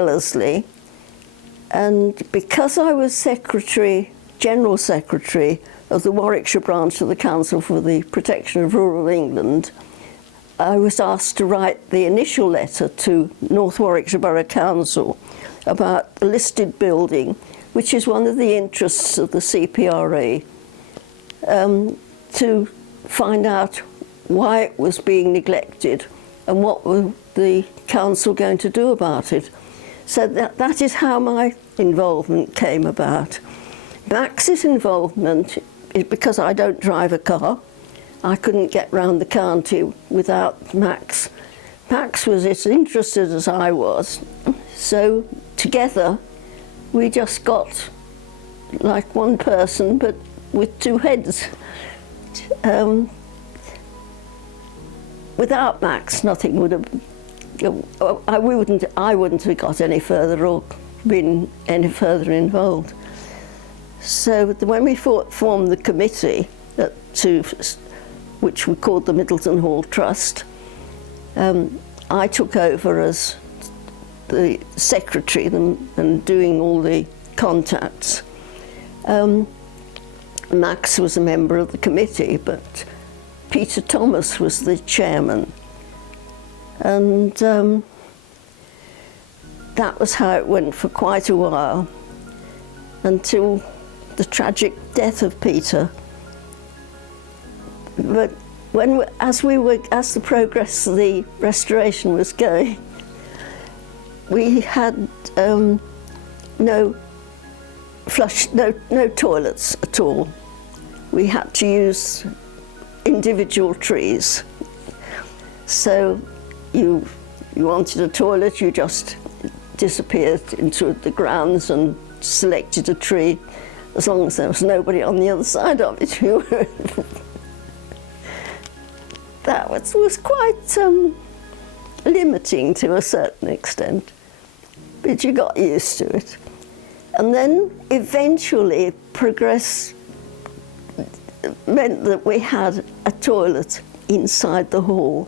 Ellerslie, and because I was General Secretary of the Warwickshire branch of the Council for the Protection of Rural England, I was asked to write the initial letter to North Warwickshire Borough Council about the listed building, which is one of the interests of the CPRE, to find out why it was being neglected and what were the council going to do about it. So that is how my involvement came about. Max's involvement is because I don't drive a car. I couldn't get round the county without Max. Max was as interested as I was, so together we just got like one person but with two heads. Without Max, nothing would have, I wouldn't have got any further or been any further involved. So when we formed the committee, which we called the Middleton Hall Trust, I took over as the secretary and doing all the contacts. Max was a member of the committee, but Peter Thomas was the chairman. And that was how it went for quite a while, until the tragic death of Peter. But as the progress of the restoration was going, we had no toilets at all. We had to use individual trees. So you wanted a toilet, you just disappeared into the grounds and selected a tree, as long as there was nobody on the other side of it. That was quite limiting to a certain extent, but you got used to it. And then eventually progress meant that we had a toilet inside the hall,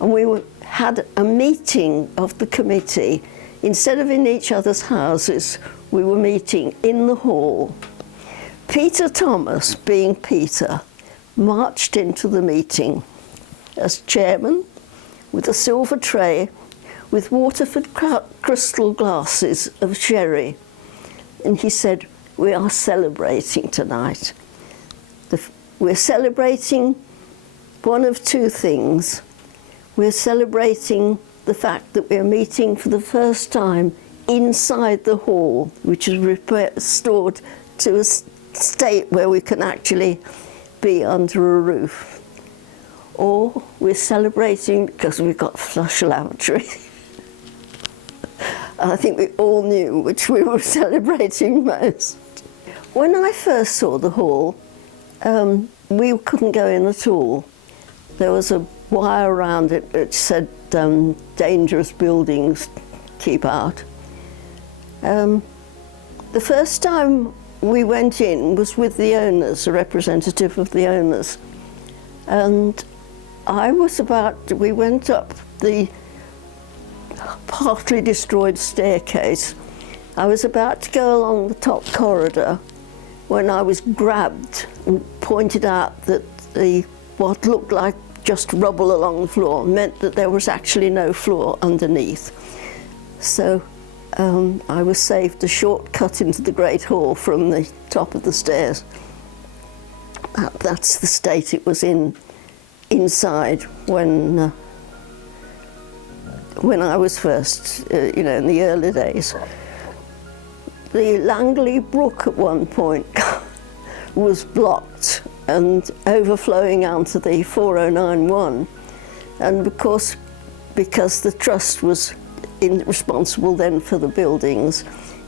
and we had a meeting of the committee. Instead of in each other's houses, we were meeting in the hall. Peter Thomas, being Peter, marched into the meeting as chairman with a silver tray with Waterford crystal glasses of sherry. And he said, "We are celebrating tonight. We're celebrating one of two things. We're celebrating the fact that we're meeting for the first time inside the hall, which is restored to a state where we can actually be under a roof. Or we're celebrating because we've got flush lavatory." I think we all knew which we were celebrating most. When I first saw the hall, we couldn't go in at all. There was a wire around it which said, "Dangerous buildings, keep out." The first time we went in was with the owners, a representative of the owners. And we went up the partly destroyed staircase. I was about to go along the top corridor when I was grabbed and pointed out that what looked like just rubble along the floor meant that there was actually no floor underneath. So I was saved a shortcut into the Great Hall from the top of the stairs. That's the state it was inside when I was first, in the early days. The Langley Brook at one point was blocked and overflowing onto the 4091, and of course, because the trust was responsible then for the buildings,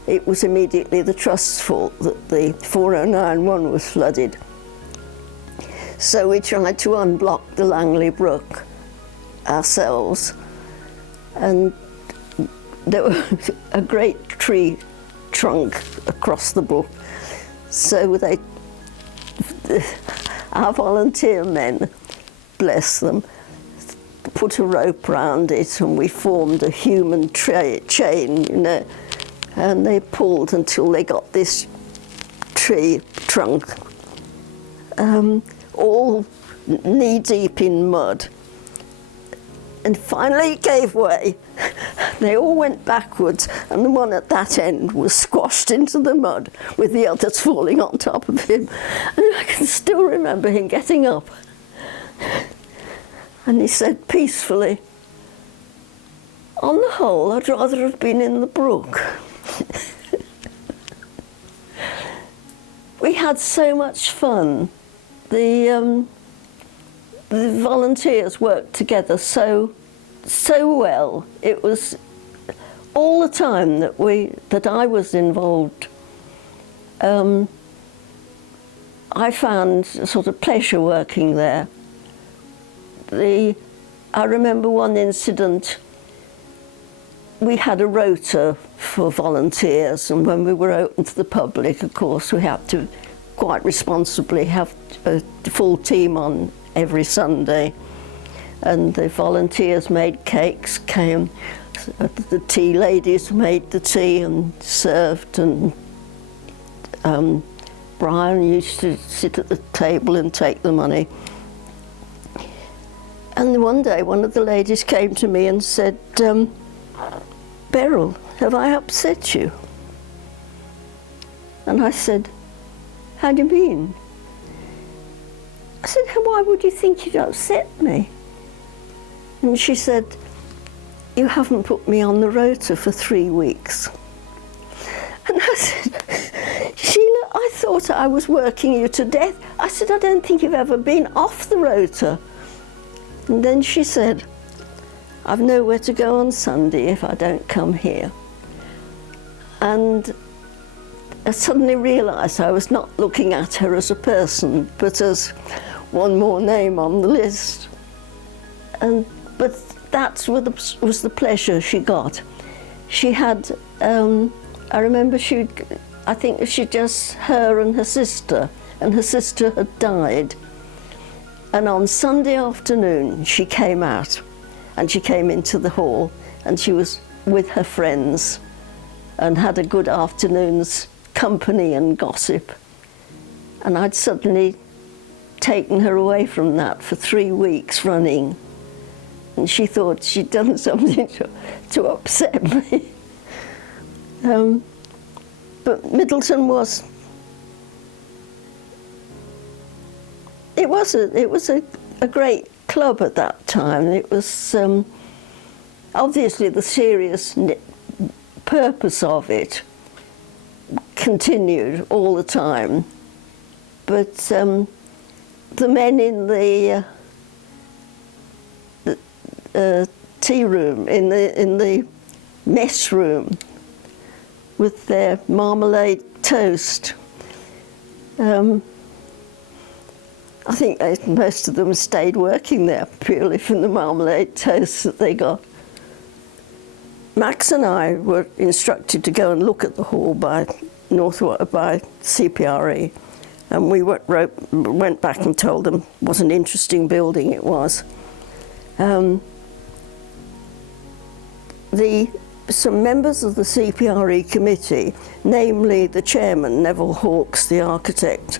it was immediately the trust's fault that the 4091 was flooded. So we tried to unblock the Langley Brook ourselves, and there was a great tree trunk across the brook. So our volunteer men, bless them, put a rope round it, and we formed a human chain, you know, and they pulled until they got this tree trunk, all knee-deep in mud. And finally it gave way. They all went backwards, and the one at that end was squashed into the mud with the others falling on top of him. And I can still remember him getting up. And he said peacefully, "On the whole, I'd rather have been in the brook." We had so much fun. The volunteers worked together so well. It was all the time that I was involved. I found a sort of pleasure working there. I remember one incident. We had a rota for volunteers, and when we were open to the public, of course, we had to quite responsibly have a full team on every Sunday. And the volunteers made cakes, came, the tea ladies made the tea and served, and Brian used to sit at the table and take the money. And one day one of the ladies came to me and said, "Beryl, have I upset you?" And I said, "How do you mean?" I said, "Why would you think you'd upset me?" And she said, "You haven't put me on the rota for 3 weeks." And I said, "Sheila, I thought I was working you to death." I said, "I don't think you've ever been off the rota." And then she said, "I've nowhere to go on Sunday if I don't come here." And I suddenly realised I was not looking at her as a person, but as one more name on the list. But that was the pleasure she got. She had, I remember I think she just, her and her sister had died. And on Sunday afternoon, she came out, and she came into the hall, and she was with her friends, and had a good afternoon's company and gossip. And I'd suddenly taken her away from that for 3 weeks running. And she thought she'd done something to upset me. But Middleton was, it was a great club at that time. It was obviously the serious purpose of it continued all the time, but the men in the tea room, in the mess room, with their marmalade toast. I think most of them stayed working there purely from the marmalade toast that they got. Max and I were instructed to go and look at the hall by CPRE, and we went back and told them what an interesting building it was. Some members of the CPRE committee, namely the chairman, Neville Hawkes, the architect,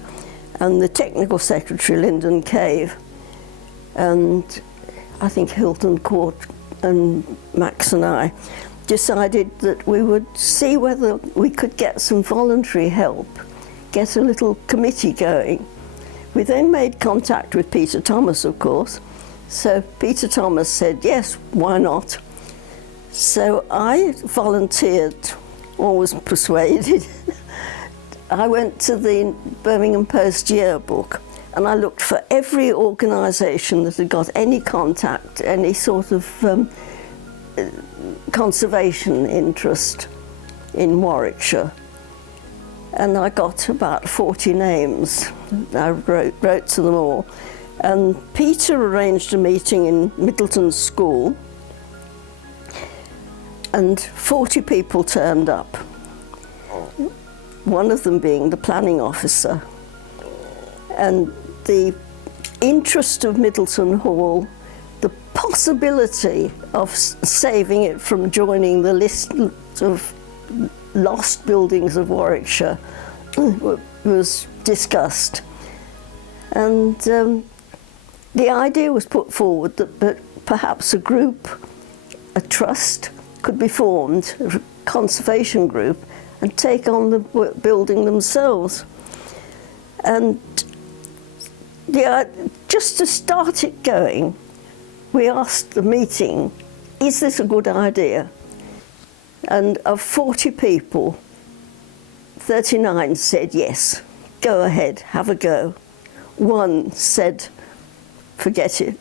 and the technical secretary, Lyndon Cave, and I think Hilton Court and Max and I, decided that we would see whether we could get some voluntary help, get a little committee going. We then made contact with Peter Thomas, of course. So Peter Thomas said, yes, why not? So I volunteered, or was persuaded. I went to the Birmingham Post yearbook, and I looked for every organisation that had got any contact, any sort of conservation interest in Warwickshire. And I got about 40 names. I wrote to them all. And Peter arranged a meeting in Middleton School, and 40 people turned up, one of them being the planning officer. And the interest of Middleton Hall the possibility of saving it from joining the list of lost buildings of Warwickshire was discussed. And the idea was put forward that perhaps a group, a trust, could be formed, a conservation group, and take on the building themselves. And just to start it going, we asked the meeting, is this a good idea? And of 40 people, 39 said yes, go ahead, have a go. One said, forget it,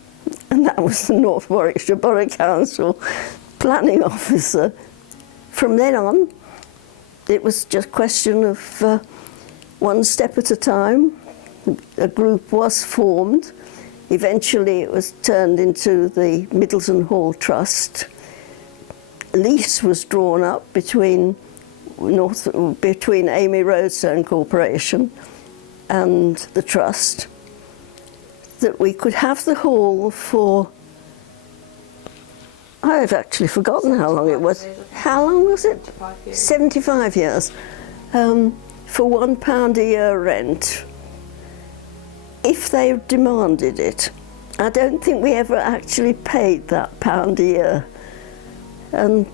and that was the North Warwickshire Borough Council planning officer. From then on, it was just a question of one step at a time. A group was formed. Eventually it was turned into the Middleton Hall Trust. A lease was drawn up between Amy Roadstone Corporation and the Trust, that we could have the hall for, I've actually forgotten how long it was. How long was it? 75 years. For £1 a year rent, if they demanded it. I don't think we ever actually paid that £1 a year. And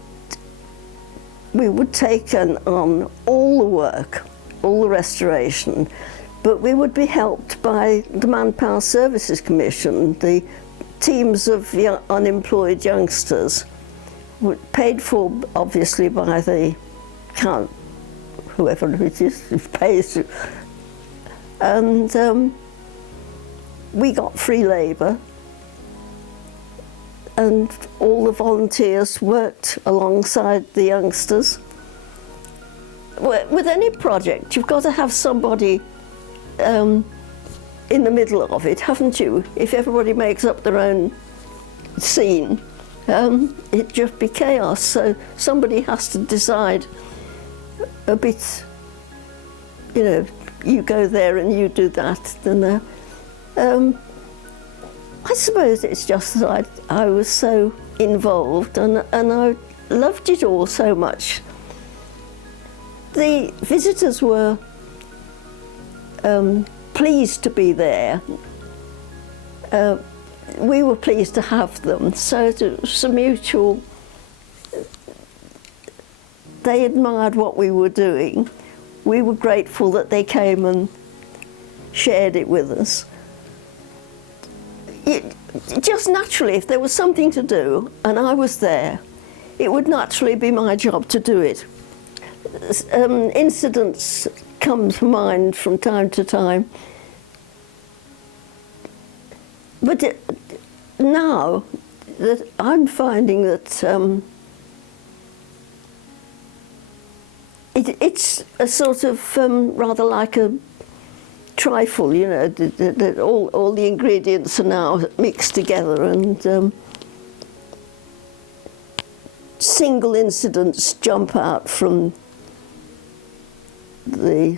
we would take on all the work, all the restoration, but we would be helped by the Manpower Services Commission, the teams of unemployed youngsters, paid for obviously by the whoever it is who pays. And we got free labour, and all the volunteers worked alongside the youngsters. With any project, you've got to have somebody in the middle of it, haven't you? If everybody makes up their own scene, it'd just be chaos. So somebody has to decide a bit, you know, you go there and you do that. Then, I suppose it's just that I was so involved and I loved it all so much. The visitors were pleased to be there. We were pleased to have them, so it was a mutual. They admired what we were doing. We were grateful that they came and shared it with us. Just naturally, if there was something to do and I was there, it would naturally be my job to do it. Incidents come to mind from time to time, but now that I'm finding that it's a sort of rather like a trifle, you know, that all the ingredients are now mixed together, and single incidents jump out from the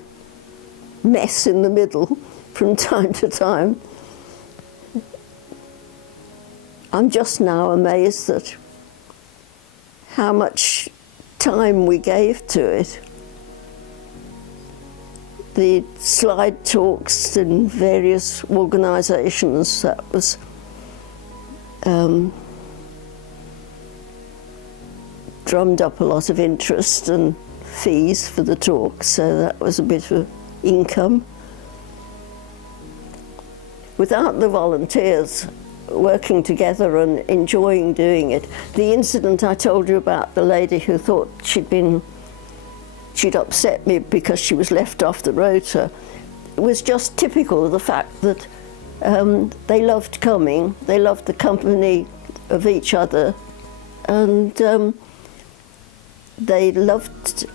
mess in the middle from time to time. I'm just now amazed at how much time we gave to it. The slide talks in various organisations, that was drummed up a lot of interest and fees for the talks, so that was a bit of income. Without the volunteers working together and enjoying doing it, the incident I told you about, the lady who thought she'd upset me because she was left off the rota, was just typical of the fact that they loved coming, they loved the company of each other, and they loved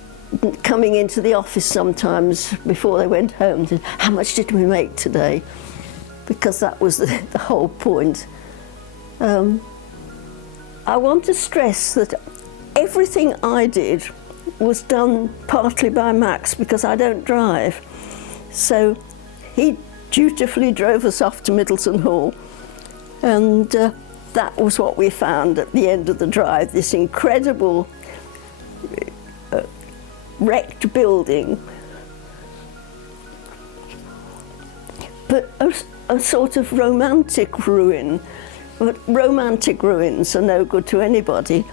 coming into the office sometimes before they went home to, how much did we make today? Because that was the whole point. I want to stress that everything I did was done partly by Max, because I don't drive. So he dutifully drove us off to Middleton Hall, and that was what we found at the end of the drive, this incredible wrecked building, but a sort of romantic ruin. But romantic ruins are no good to anybody.